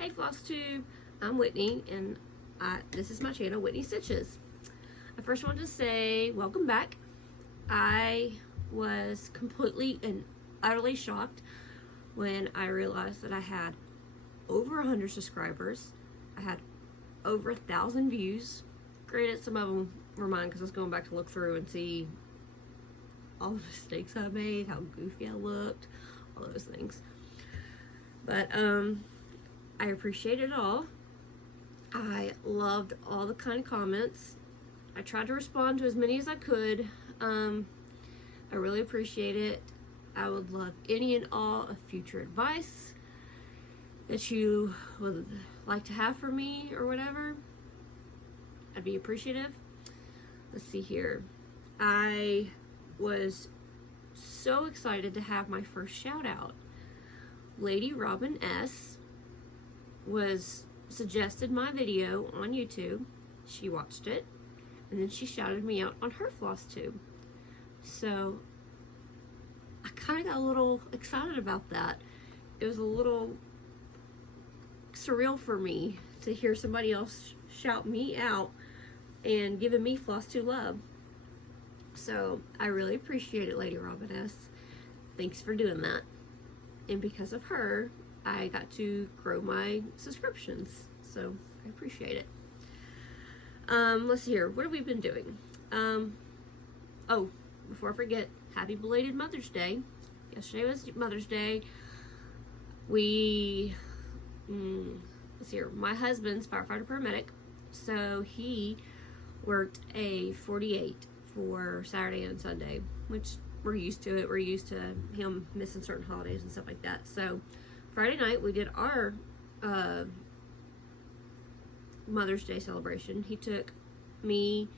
Hey Flosstube, I'm Whitney and this is my channel, Whitney Stitches. I first want to say welcome back. I was completely and utterly shocked when I realized that I had over 100 subscribers. I had over 1,000 views. Granted, some of them were mine because I was going back to look through and see all the mistakes I made, how goofy I looked, all those things. But I appreciate it all. I loved all the kind comments. I tried to respond to as many as I could. I really appreciate it. I would love any and all of future advice that you would like to have for me or whatever. I'd be appreciative. Let's see here. I was so excited to have my first shout out. Lady Robin S suggested my video on YouTube. She watched it and then she shouted me out on her Flosstube. So I kind of got a little excited about that. It was a little surreal for me to hear somebody else shout me out and giving me Flosstube love. So I really appreciate it, Lady Robin S. Thanks for doing that. And because of her, I got to grow my subscriptions. So I appreciate it. Let's see here. What have we been doing? Oh, before I forget, happy belated Mother's Day. Yesterday was Mother's Day. Let's see here. My husband's firefighter paramedic. So he worked a 48 for Saturday and Sunday, which we're used to it. We're used to him missing certain holidays and stuff like that. So Friday night we did our Mother's Day celebration. He took me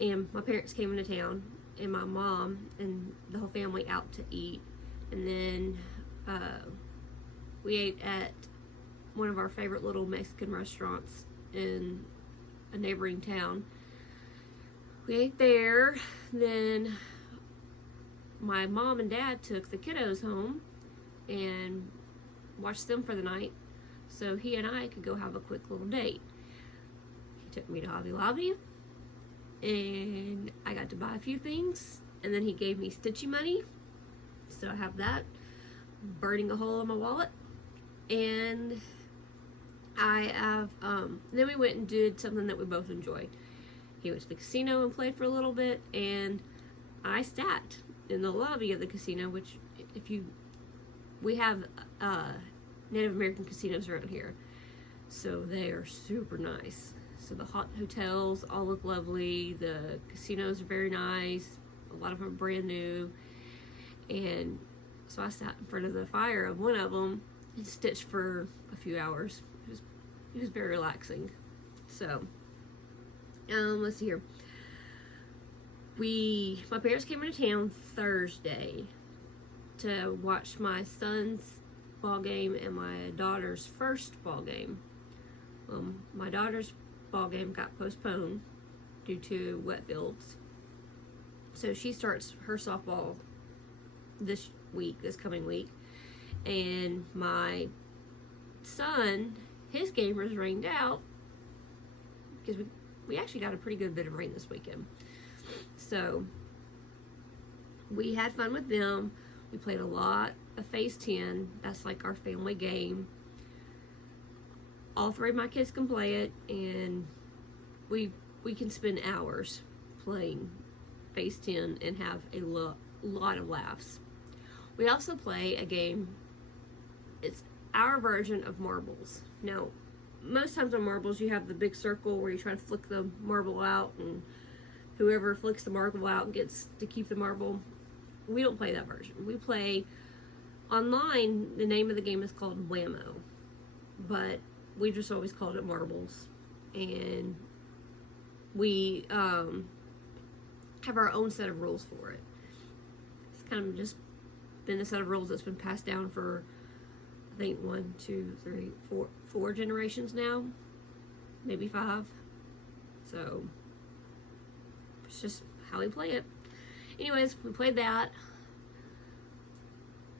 and my parents came into town and my mom and the whole family out to eat. And then we ate at one of our favorite little Mexican restaurants in a neighboring town. We ate there. Then my mom and dad took the kiddos home and watched them for the night so he and I could go have a quick little date. He took me to Hobby Lobby and I got to buy a few things, and then he gave me stitchy money, so I have that burning a hole in my wallet. And I have then we went and did something that we both enjoy. He went to the casino and played for a little bit, and I sat in the lobby of the casino, which we have Native American casinos around here, so they are super nice. So the hot hotels all look lovely, the casinos are very nice, a lot of them are brand new. And so I sat in front of the fire of one of them and stitched for a few hours. It was very relaxing. So let's see here. My parents came into town Thursday to watch my son's ball game and my daughter's first ball game. My daughter's ball game got postponed due to wet fields, so she starts her softball this coming week. And my son, his game was rained out because we actually got a pretty good bit of rain this weekend. So we had fun with them. We played a lot of Phase 10. That's like our family game. All three of my kids can play it, and we can spend hours playing Phase 10 and have a lot of laughs. We also play a game. It's our version of marbles. Now, most times on marbles you have the big circle where you try to flick the marble out, and whoever flicks the marble out gets to keep the marble. We don't play that version. We play online. The name of the game is called Whammo, but we just always called it marbles. And we have our own set of rules for it. It's kind of just been a set of rules that's been passed down for, I think, 1, 2, 3, 4 generations now, maybe 5. So it's just how we play it. Anyways, we played that.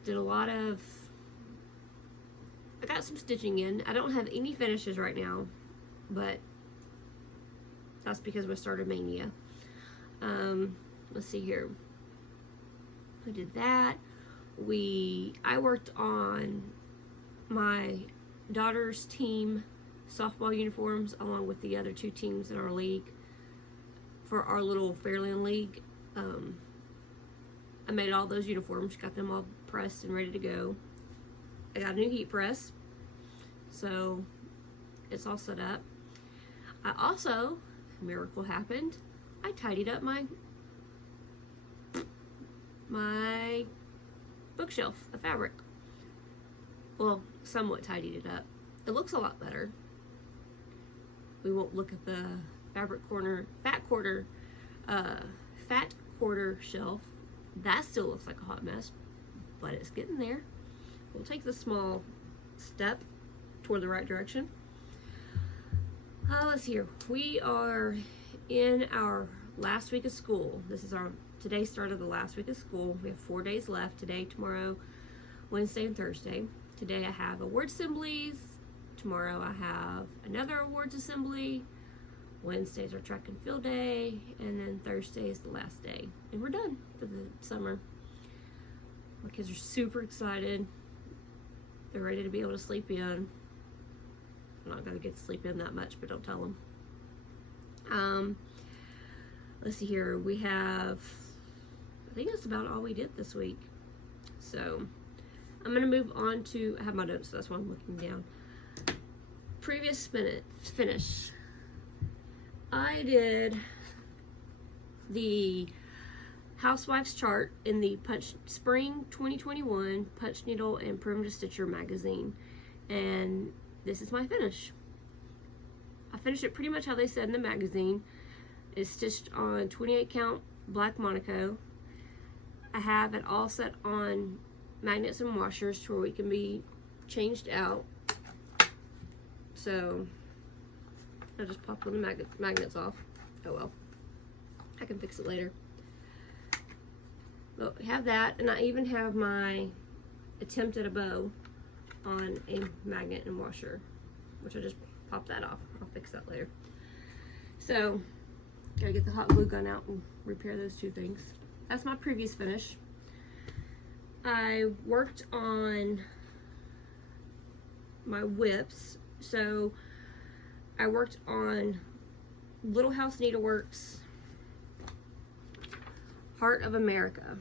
Did a lot of got some stitching in. I don't have any finishes right now, but that's because we started Mania. Let's see here. I did that. I worked on my daughter's team softball uniforms along with the other 2 teams in our league for our little Fairland League. I made all those uniforms, got them all pressed and ready to go. I got a new heat press, so it's all set up. I also, a miracle happened, I tidied up my bookshelf of fabric. Well, somewhat tidied it up. It looks a lot better. We won't look at the fat quarter shelf. That still looks like a hot mess, but it's getting there. We'll take the small step toward the right direction. Let's see here. We are in our last week of school. This is today's start of the last week of school. We have 4 days left: today, tomorrow, Wednesday, and Thursday. Today I have award assemblies. Tomorrow I have another awards assembly. Wednesday's our track and field day, and then Thursday is the last day, and we're done for the summer. My kids are super excited. They're ready to be able to sleep in. I'm not gonna get to sleep in that much, but don't tell them. Let's see here. We have, I think that's about all we did this week. So I'm gonna move on to, I have my notes, so that's why I'm looking down. Previous finish. I did the Housewife's Chart in the Spring 2021 Punch Needle and Primitive Stitcher magazine, and this is my finish. I finished it pretty much how they said in the magazine. It's stitched on 28 count black Monaco. I have it all set on magnets and washers to where we can be changed out. So I just pop one of the magnets off. Oh well, I can fix it later. But we have that, and I even have my attempt at a bow on a magnet and washer, which I just pop that off. I'll fix that later. So gotta get the hot glue gun out and repair those 2 things. That's my previous finish. I worked on my whips. So I worked on Little House Needleworks Heart of America.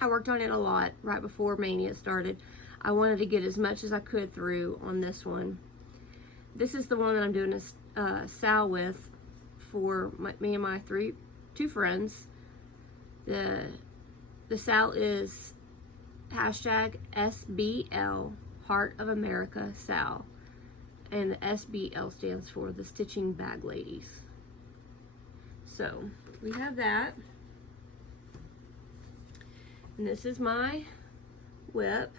I worked on it a lot right before Mania started. I wanted to get as much as I could through on this one. This is the one that I'm doing a sal with for me and my 2 friends. The sal is hashtag SBL Heart of America Sal, and the SBL stands for the Stitching Bag Ladies. So we have that, and this is my whip.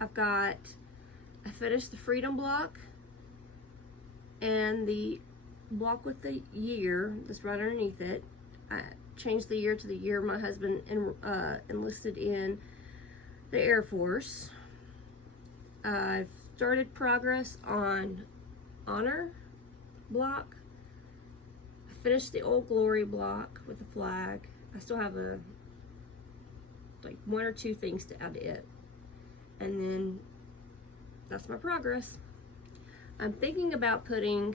I finished the Freedom block and the block with the year that's right underneath it. I changed the year to the year my husband enlisted in the Air Force. I've started progress on Honor block. I finished the Old Glory block with the flag. I still have like 1 or 2 things to add to it, and then that's my progress. I'm thinking about putting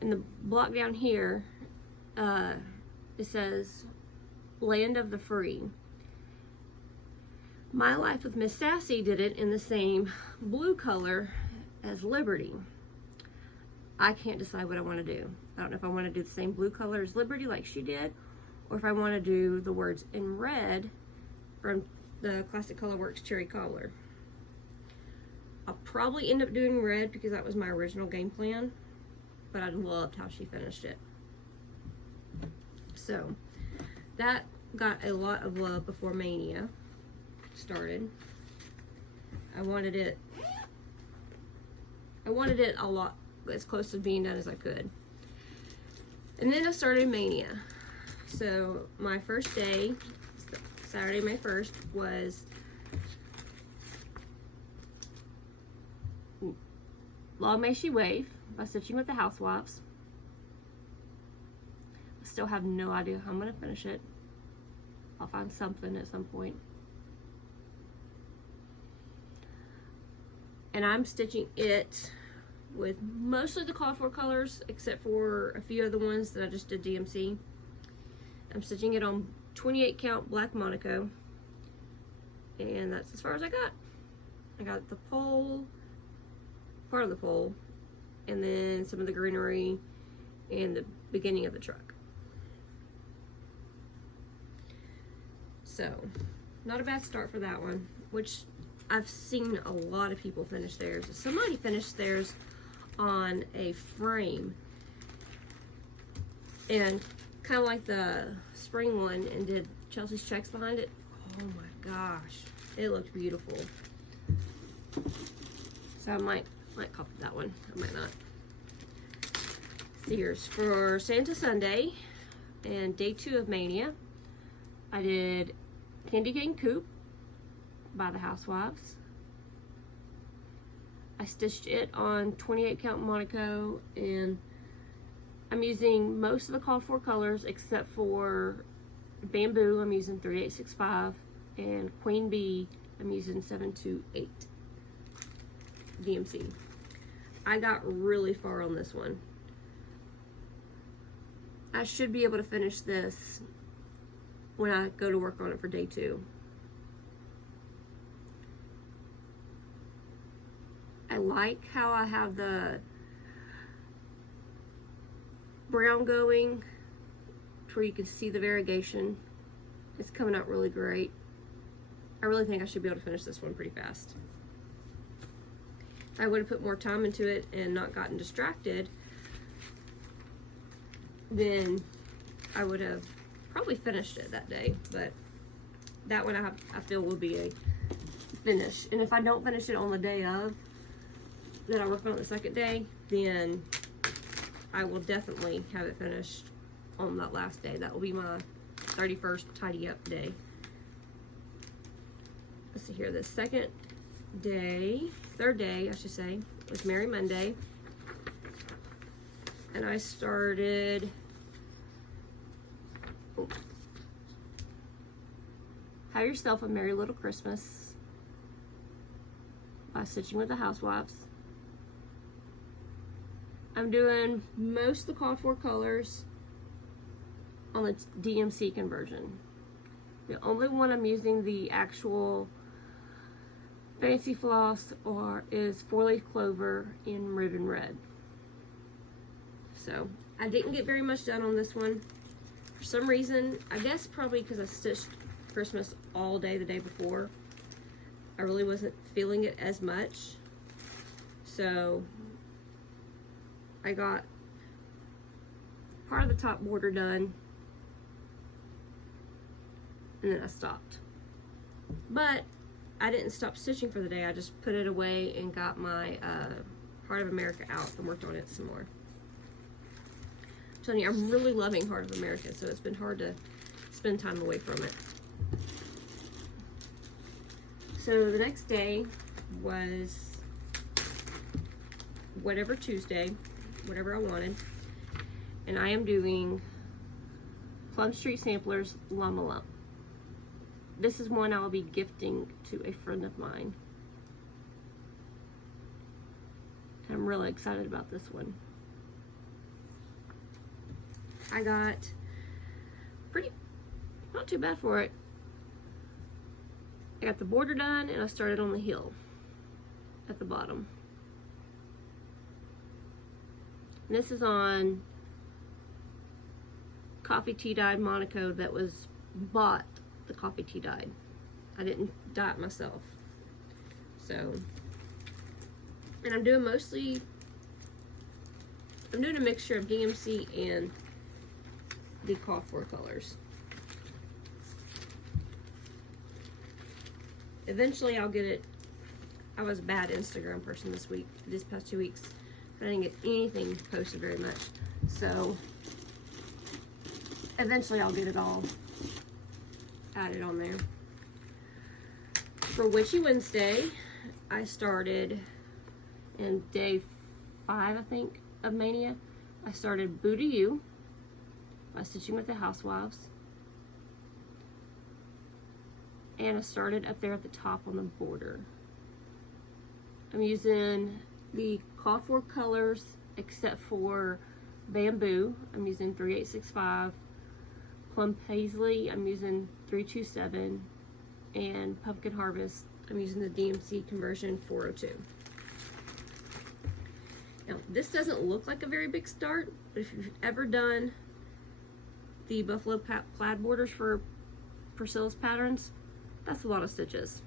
in the block down here, it says Land of the Free. My Life with Miss Sassy did it in the same blue color as Liberty. I can't decide what I want to do. I don't know if I want to do the same blue color as Liberty like she did, or if I want to do the words in red from the Classic Color Works Cherry Collar. I'll probably end up doing red because that was my original game plan, but I loved how she finished it. So that got a lot of love before Mania started. I wanted it a lot, as close to being done as I could. And then I started Mania. So my first day, Saturday, May 1st, was Long May She Wave by Stitching with the Housewives. I still have no idea how I'm going to finish it. I'll find something at some point. And I'm stitching it with mostly the called for colors, except for a few of the ones that I just did DMC. I'm stitching it on 28 count black Monaco, and that's as far as I got. I got the pole, part of the pole, and then some of the greenery and the beginning of the truck. So, not a bad start for that one, which I've seen a lot of people finish theirs. Somebody finished theirs on a frame, and kind of like the spring one, and did Chelsea's checks behind it. Oh my gosh, it looked beautiful. So I might copy that one. I might not. Here's for Santa Sunday and day 2 of Mania. I did Candy Cane Coupe by the Housewives. I stitched it on 28 count Monaco, and I'm using most of the called for colors except for Bamboo. I'm using 3865, and Queen Bee I'm using 728 DMC. I got really far on this one. I should be able to finish this when I go to work on it for day 2. I like how I have the brown going to where you can see the variegation. It's coming out really great. I really think I should be able to finish this one pretty fast. If I would have put more time into it and not gotten distracted, then I would have probably finished it that day, but that one I feel will be a finish. And if I don't finish it on the day of, that I work on the second day, then I will definitely have it finished on that last day. That will be my 31st tidy up day. Let's see here, the third day, I should say, was Merry Monday. And I started, Have Yourself a Merry Little Christmas by Stitching with the Housewives. I'm doing most of the called for colors on the DMC conversion. The only one I'm using the actual fancy floss is 4-leaf clover in ribbon red. So I didn't get very much done on this one for some reason. I guess probably because I stitched Christmas all day the day before. I really wasn't feeling it as much. So I got part of the top border done, and then I stopped. But I didn't stop stitching for the day. I just put it away and got my Heart of America out and worked on it some more. I'm telling you, I'm really loving Heart of America, so it's been hard to spend time away from it. So the next day was whatever Tuesday, whatever I wanted, and I am doing Plum Street Samplers Llama Lump. This is one I'll be gifting to a friend of mine. I'm really excited about this one. I got not too bad for it. I got the border done, and I started on the heel at the bottom. And this is on coffee tea dyed Monaco that was bought the coffee tea dyed. I didn't dye it myself. So, and I'm doing a mixture of DMC and the call for colors. Eventually I'll get it. I was a bad Instagram person this past 2 weeks. I didn't get anything posted very much. So eventually I'll get it all added on there. For Witchy Wednesday, I started in day 5, I think, of Mania. I started Boo to You by Stitching with the Housewives. And I started up there at the top on the border. I'm using the call for colors except for Bamboo. I'm using 3865. Plum Paisley, I'm using 327. And Pumpkin Harvest, I'm using the DMC conversion 402. Now, this doesn't look like a very big start, but if you've ever done the buffalo plaid borders for Priscilla's patterns, that's a lot of stitches.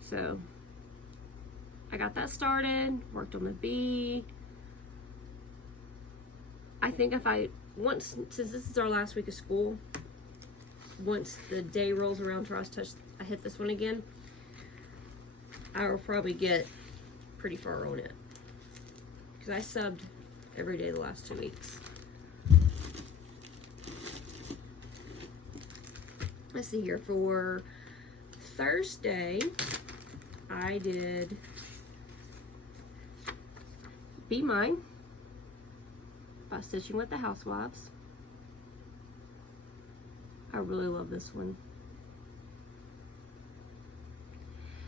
So I got that started, worked on the bee. I think if since this is our last week of school, once the day rolls around for us I hit this one again, I will probably get pretty far on it, because I subbed every day the last 2 weeks. Let's see here, for Thursday I did Be Mine by Stitching with the Housewives. I really love this one.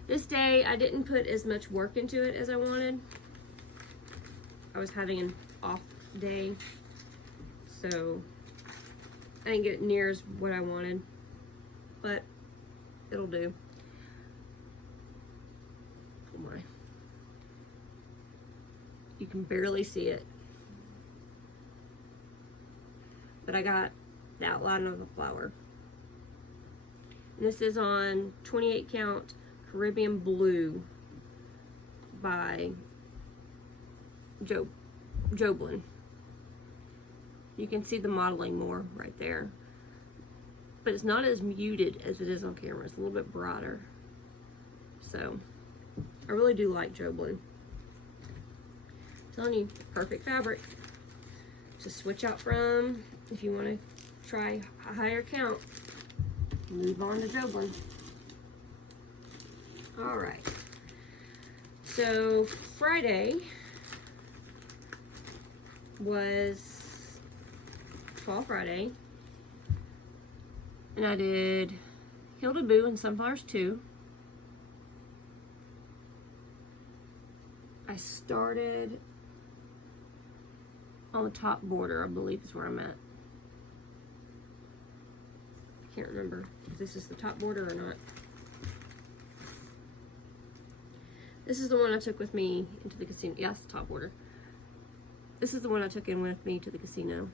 This day I didn't put as much work into it as I wanted. I was having an off day, so I didn't get near as what I wanted, but it'll do. Oh my. You can barely see it, but I got the outline of the flower. And this is on 28 count Caribbean Blue by Joblin. You can see the modeling more right there, but it's not as muted as it is on camera. It's a little bit brighter. So I really do like Joblin. I'm telling you, perfect fabric to switch out from if you want to try a higher count. Move on to Joblin. All right. So Friday was Fall Friday, and I did Hilda Boo and Sunflowers 2. I started on the top border, I believe is where I'm at. I can't remember if this is the top border or not. This is the one I took with me into the casino. Yes, top border. This is the one I took in with me to the casino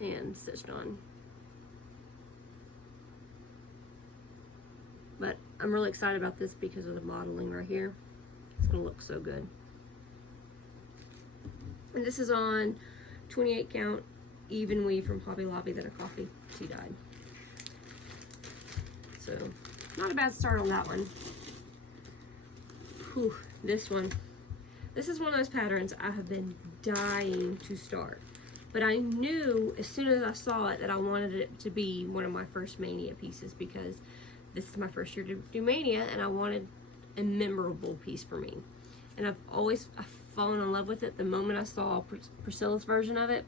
and stitched on. But I'm really excited about this because of the modeling right here. It's gonna look so good. And this is on 28 count even weave from Hobby Lobby that a coffee tea dyed. So not a bad start on that one. Whew, this one. This is one of those patterns I have been dying to start. But I knew as soon as I saw it that I wanted it to be one of my first Mania pieces, because this is my first year to do Mania and I wanted a memorable piece for me. And I've fallen in love with it the moment I saw Priscilla's version of it,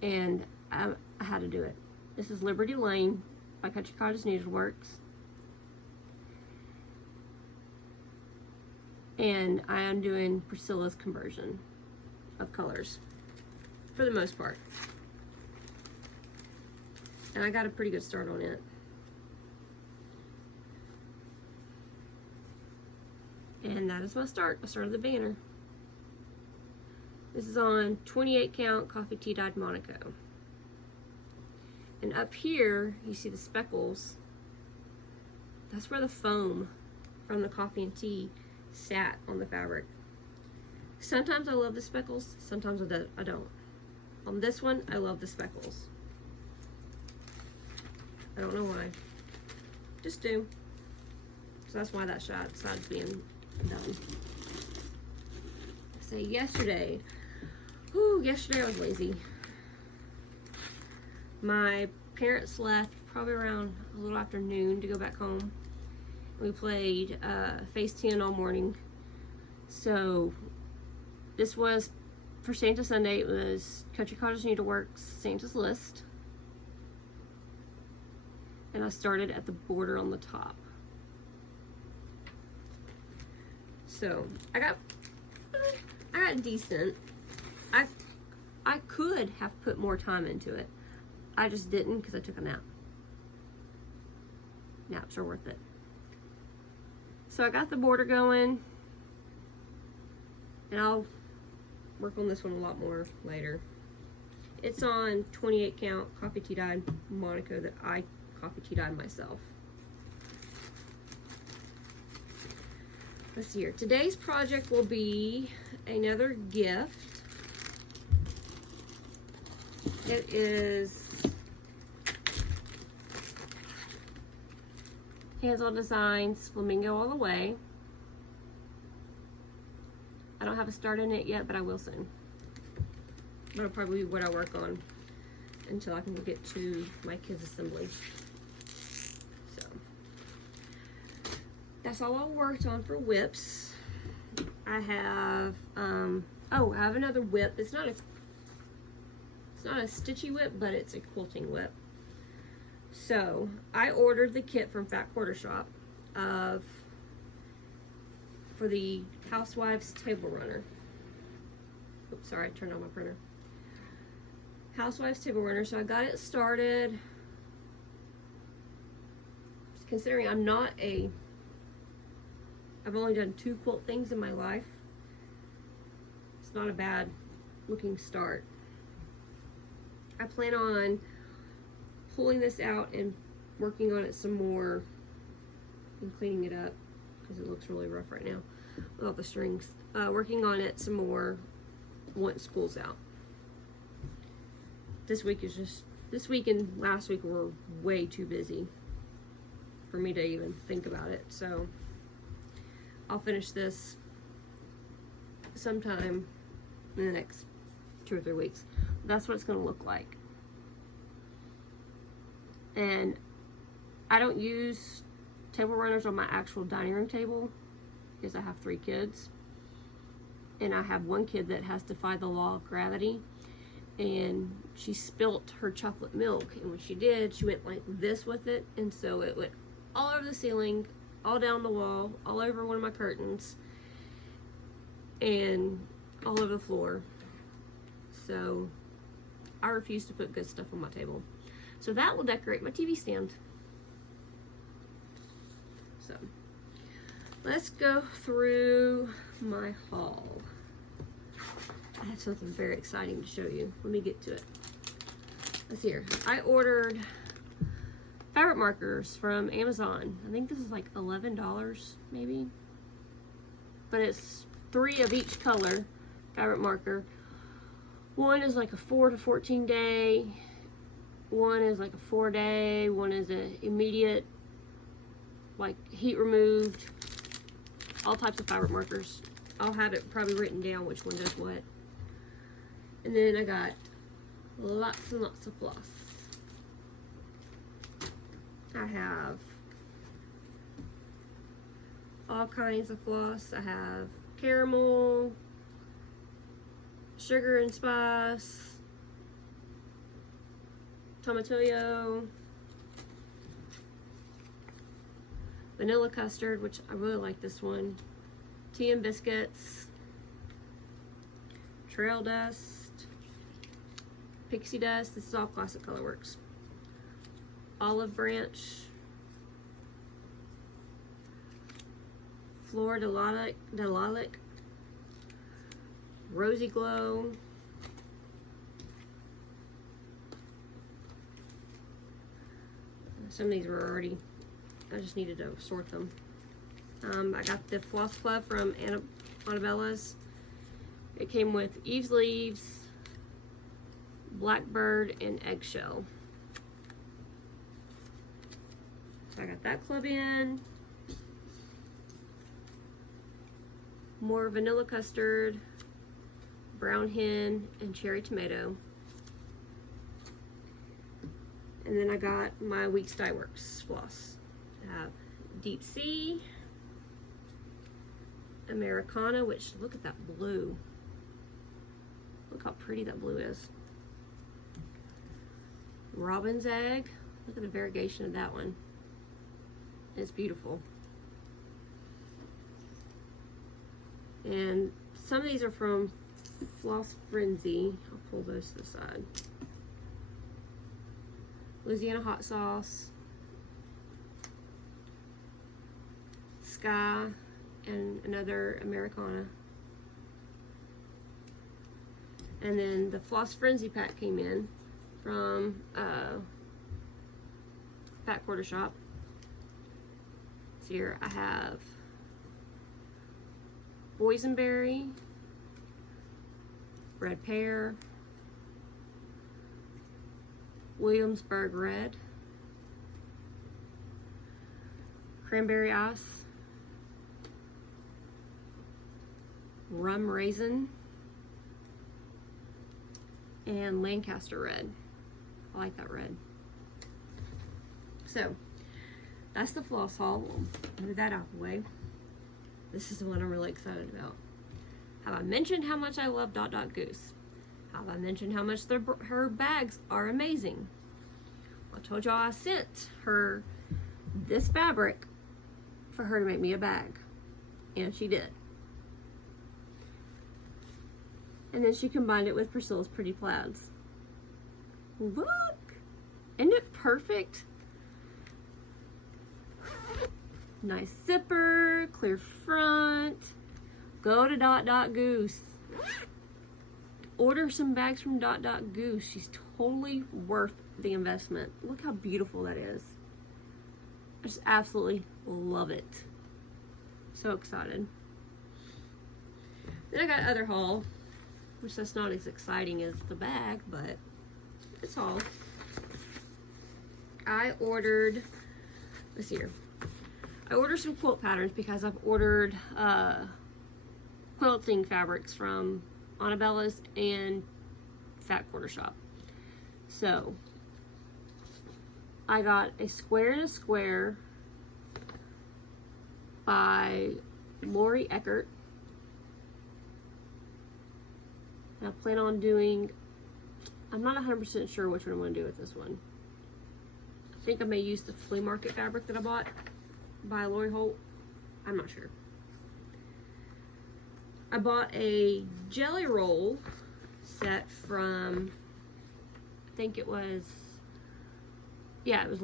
and I had to do it. This is Liberty Lane by Country Cottage Needleworks. And I am doing Priscilla's conversion of colors for the most part. And I got a pretty good start on it. And that is my start. I started the banner. This is on 28 count coffee tea dyed Monaco. And up here, you see the speckles. That's where the foam from the coffee and tea sat on the fabric. Sometimes I love the speckles, sometimes I don't. On this one, I love the speckles. I don't know why. Just do. So that's why that side's being done. Say yesterday. Whew, yesterday I was lazy. My parents left probably around a little after noon to go back home. We played Phase 10 all morning. So this was for Santa Sunday. It was Country Cottage Needleworks Santa's List. And I started at the border on the top. So I got decent. I could have put more time into it. I just didn't because I took a nap. Naps are worth it. So I got the border going, and I'll work on this one a lot more later. It's on 28 count coffee tea dyed Monaco that I coffee tea dyed myself. Let's see here. Today's project will be another gift. It is Hands-On Designs, Flamingo All the Way. I don't have a start in it yet, but I will soon. That'll probably be what I work on until I can get to my kids' assembly. So that's all I worked on for whips. I have I have another whip. It's not a stitchy whip, but it's a quilting whip. So I ordered the kit from Fat Quarter Shop for the Housewives Table Runner. Oops, sorry, I turned on my printer. Housewives Table Runner. So I got it started. Considering I've only done 2 quilt things in my life. It's not a bad looking start. I plan on pulling this out and working on it some more and cleaning it up because it looks really rough right now with all the strings. Working on it some more once school's out. This week and last week were way too busy for me to even think about it. So I'll finish this sometime in the next 2 or 3 weeks. That's what it's going to look like. And I don't use table runners on my actual dining room table because I have 3 kids. And I have one kid that has defied the law of gravity. And she spilt her chocolate milk. And when she did, she went like this with it. And so it went all over the ceiling, all down the wall, all over one of my curtains, and all over the floor. So I refuse to put good stuff on my table. So that will decorate my TV stand. So let's go through my haul. I have something very exciting to show you. Let me get to it. Let's see here. I ordered fabric markers from Amazon. I think this is like $11 maybe. But it's 3 of each color fabric marker. One is like a 4 to 14 day. One is like a 4 day. One is an immediate, like heat removed. All types of fabric markers. I'll have it probably written down which one does what. And then I got lots and lots of floss. I have all kinds of floss. I have caramel, sugar and spice, tomatillo, vanilla custard, which I really like this one, tea and biscuits, trail dust, pixie dust. This is all Classic Colorworks. Olive branch, Fleur de Lilac, Rosy Glow, some of these were already, I just needed to sort them. I got the Floss Club from Annabella's. It came with Eve's Leaves, Blackbird, and Eggshell. So I got that club in. More vanilla custard, brown hen, and cherry tomato. And then I got my Weeks Dye Works floss. I have Deep Sea, Americana, which, look at that blue. Look how pretty that blue is. Robin's Egg. Look at the variegation of that one. It's beautiful. And some of these are from Floss Frenzy. I'll pull those to the side. Louisiana Hot Sauce, Sky, and another Americana. And then the Floss Frenzy pack came in from Fat Quarter Shop. So here I have boysenberry, red pear, Williamsburg red, cranberry ice, rum raisin, and Lancaster red. I like that red. So that's the floss haul. We'll move that out of the way. This is the one I'm really excited about. Have I mentioned how much I love DotDotGoose? Have I mentioned how much her bags are amazing? I told y'all I sent her this fabric for her to make me a bag, and she did. And then she combined it with Priscilla's Pretty Plaids. Look! Isn't it perfect? Nice zipper, clear front. Go to DotDotGoose. Order some bags from DotDotGoose. She's totally worth the investment. Look how beautiful that is. I just absolutely love it. So excited. Then I got other haul, which that's not as exciting as the bag, but it's haul. I ordered, let's see here. I ordered some quilt patterns because I've ordered quilting fabrics from Annabella's and Fat Quarter Shop. So I got a Square in a Square by Lori Eckert. And I plan on doing, I'm not 100% sure which one I'm going to do with this one. I think I may use the flea market fabric that I bought by Lori Holt. I'm not sure. I bought a jelly roll set from, I think it was, yeah, it was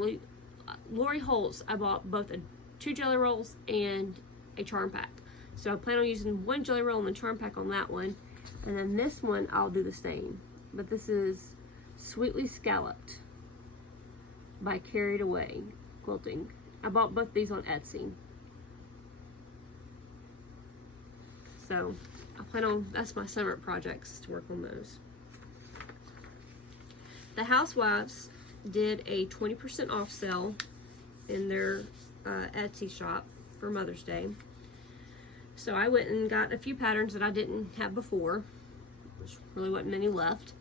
Lori Holt's. I bought both 2 jelly rolls and a charm pack. So I plan on using 1 jelly roll and the charm pack on that one. And then this one, I'll do the same. But this is Sweetly Scalloped by Carried Away Quilting. I bought both these on Etsy. So I plan on, that's my summer projects, to work on those. The Housewives did a 20% off sale in their Etsy shop for Mother's Day. So I went and got a few patterns that I didn't have before, which really wasn't many left.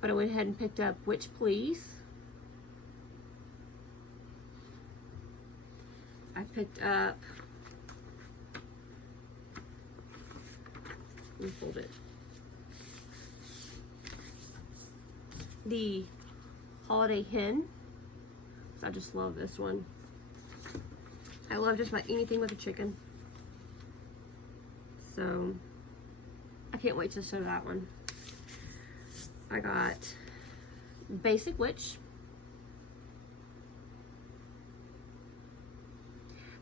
But I went ahead and picked up Witch Please. I picked up, let me fold it, the Holiday Hen. I just love this one. I love just about anything with a chicken. So I can't wait to sew that one. I got Basic Witch,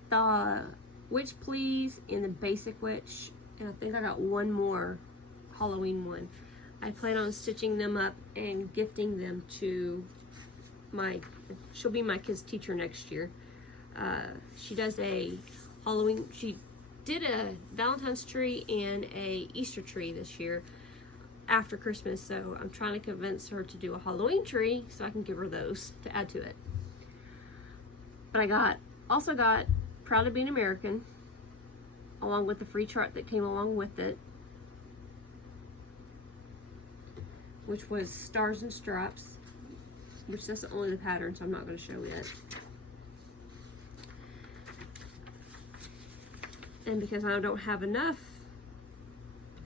the Witch Please, and the Basic Witch, and I think I got one more Halloween one. I plan on stitching them up and gifting them to she'll be my kid's teacher next year. She does a Halloween, she did a Valentine's tree and a Easter tree this year after Christmas, so I'm trying to convince her to do a Halloween tree so I can give her those to add to it. But I also got Proud to Be an American, along with the free chart that came along with it, which was Stars and Stripes. which that's only the pattern, so I'm not going to show it. And because I don't have enough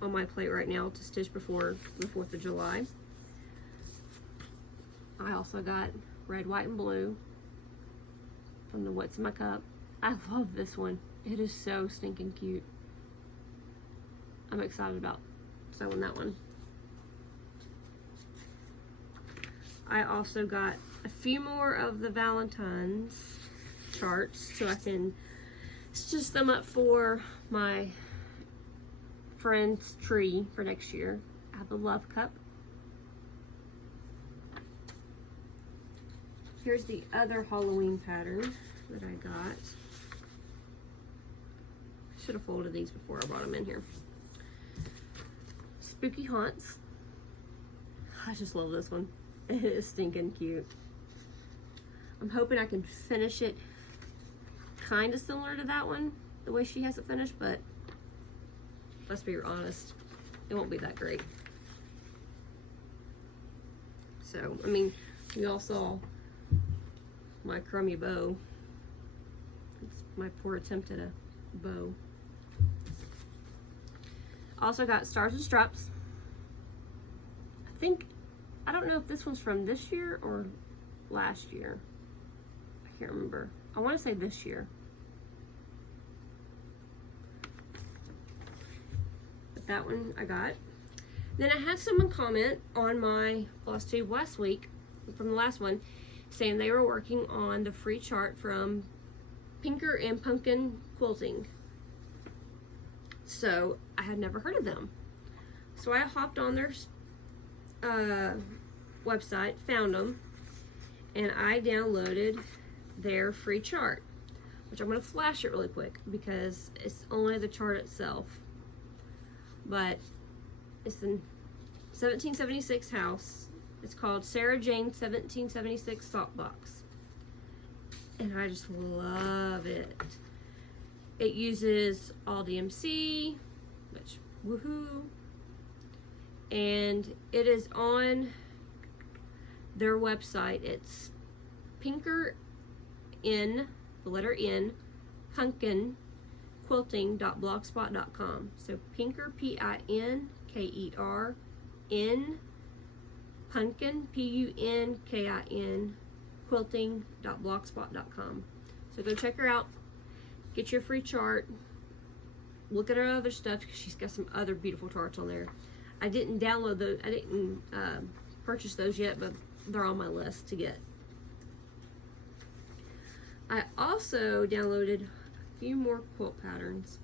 on my plate right now to stitch before the 4th of July, I also got red, white, and blue from the What's in My Cup. I love this one. It is so stinking cute. I'm excited about sewing that one. I also got a few more of the Valentine's charts so I can stitch them up for my friend's tree for next year. I have a love cup. Here's the other Halloween pattern that I got. Should have folded these before I brought them in here. Spooky Haunts. I just love this one. It is stinking cute. I'm hoping I can finish it kind of similar to that one, the way she has it finished, but let's be honest, it won't be that great. So, I mean, we all saw my crummy bow. It's my poor attempt at a bow. Also got Stars and Straps. I don't know if this one's from this year or last year. I can't remember. I want to say this year. But that one I got. Then I had someone comment on my Flosstube last week, from the last one, saying they were working on the free chart from Pinker and Pumpkin Quilting. So I had never heard of them. So I hopped on their website, found them, and I downloaded their free chart, which I'm going to flash it really quick because it's only the chart itself. But it's the 1776 house. It's called Sarah Jane 1776 Sock Box. And I just love it. It uses all DMC, which, woohoo. And it is on their website. It's Pinker N, the letter N, Pumpkin Quilting.blogspot.com. So Pinker, Pinker, N, Pumpkin, Punkin, Quilting.blogspot.com. So go check her out. Get your free chart. Look at her other stuff because she's got some other beautiful charts on there. I didn't download those. I didn't purchase those yet, but they're on my list to get. I also downloaded a few more quilt patterns.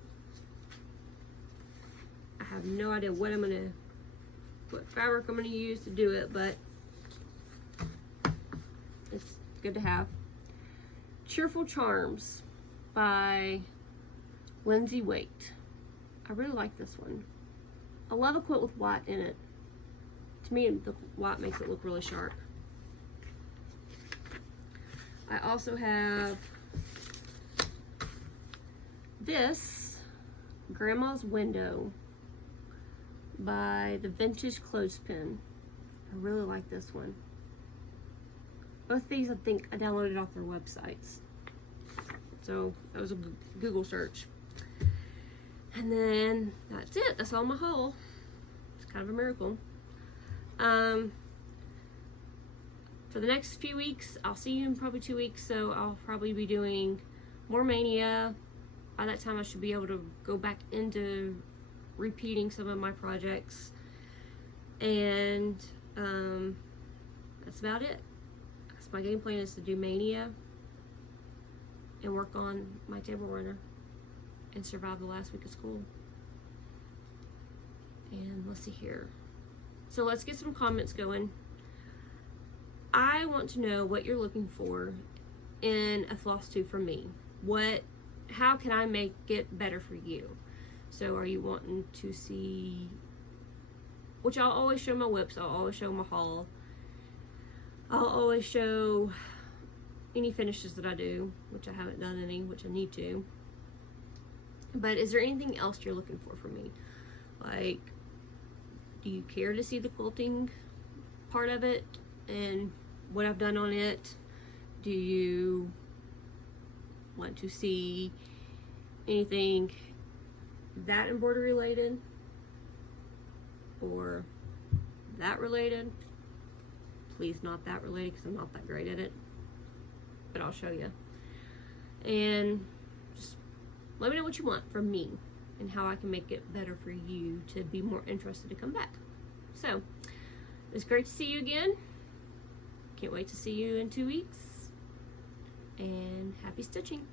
I have no idea what fabric I'm gonna use to do it, but it's good to have. Cheerful Charms by Lindsay Waite. I really like this one. I love a quilt with white in it. To me, the white makes it look really sharp. I also have this Grandma's Window by the Vintage Clothespin. I really like this one. Both these I think I downloaded off their websites. So that was a Google search. And then that's it. That's all my haul. It's kind of a miracle. For the next few weeks, I'll see you in probably 2 weeks, so I'll probably be doing more Mania. By that time, I should be able to go back into repeating some of my projects. And that's about it. That's my game plan, is to do Mania and work on my table runner and survive the last week of school. And let's see here. So let's get some comments going. I want to know what you're looking for in a Flosstube from me. How can I make it better for you? So are you wanting to see, which I'll always show my whips, I'll always show my haul, I'll always show any finishes that I do, which I haven't done any, which I need to. But is there anything else you're looking for from me? Like, do you care to see the quilting part of it and what I've done on it? Do you want to see anything that embroidery related or that related? Please not that related, because I'm not that great at it, but I'll show you. And just let me know what you want from me and how I can make it better for you to be more interested to come back. So it's great to see you again. Can't wait to see you in 2 weeks, and happy stitching.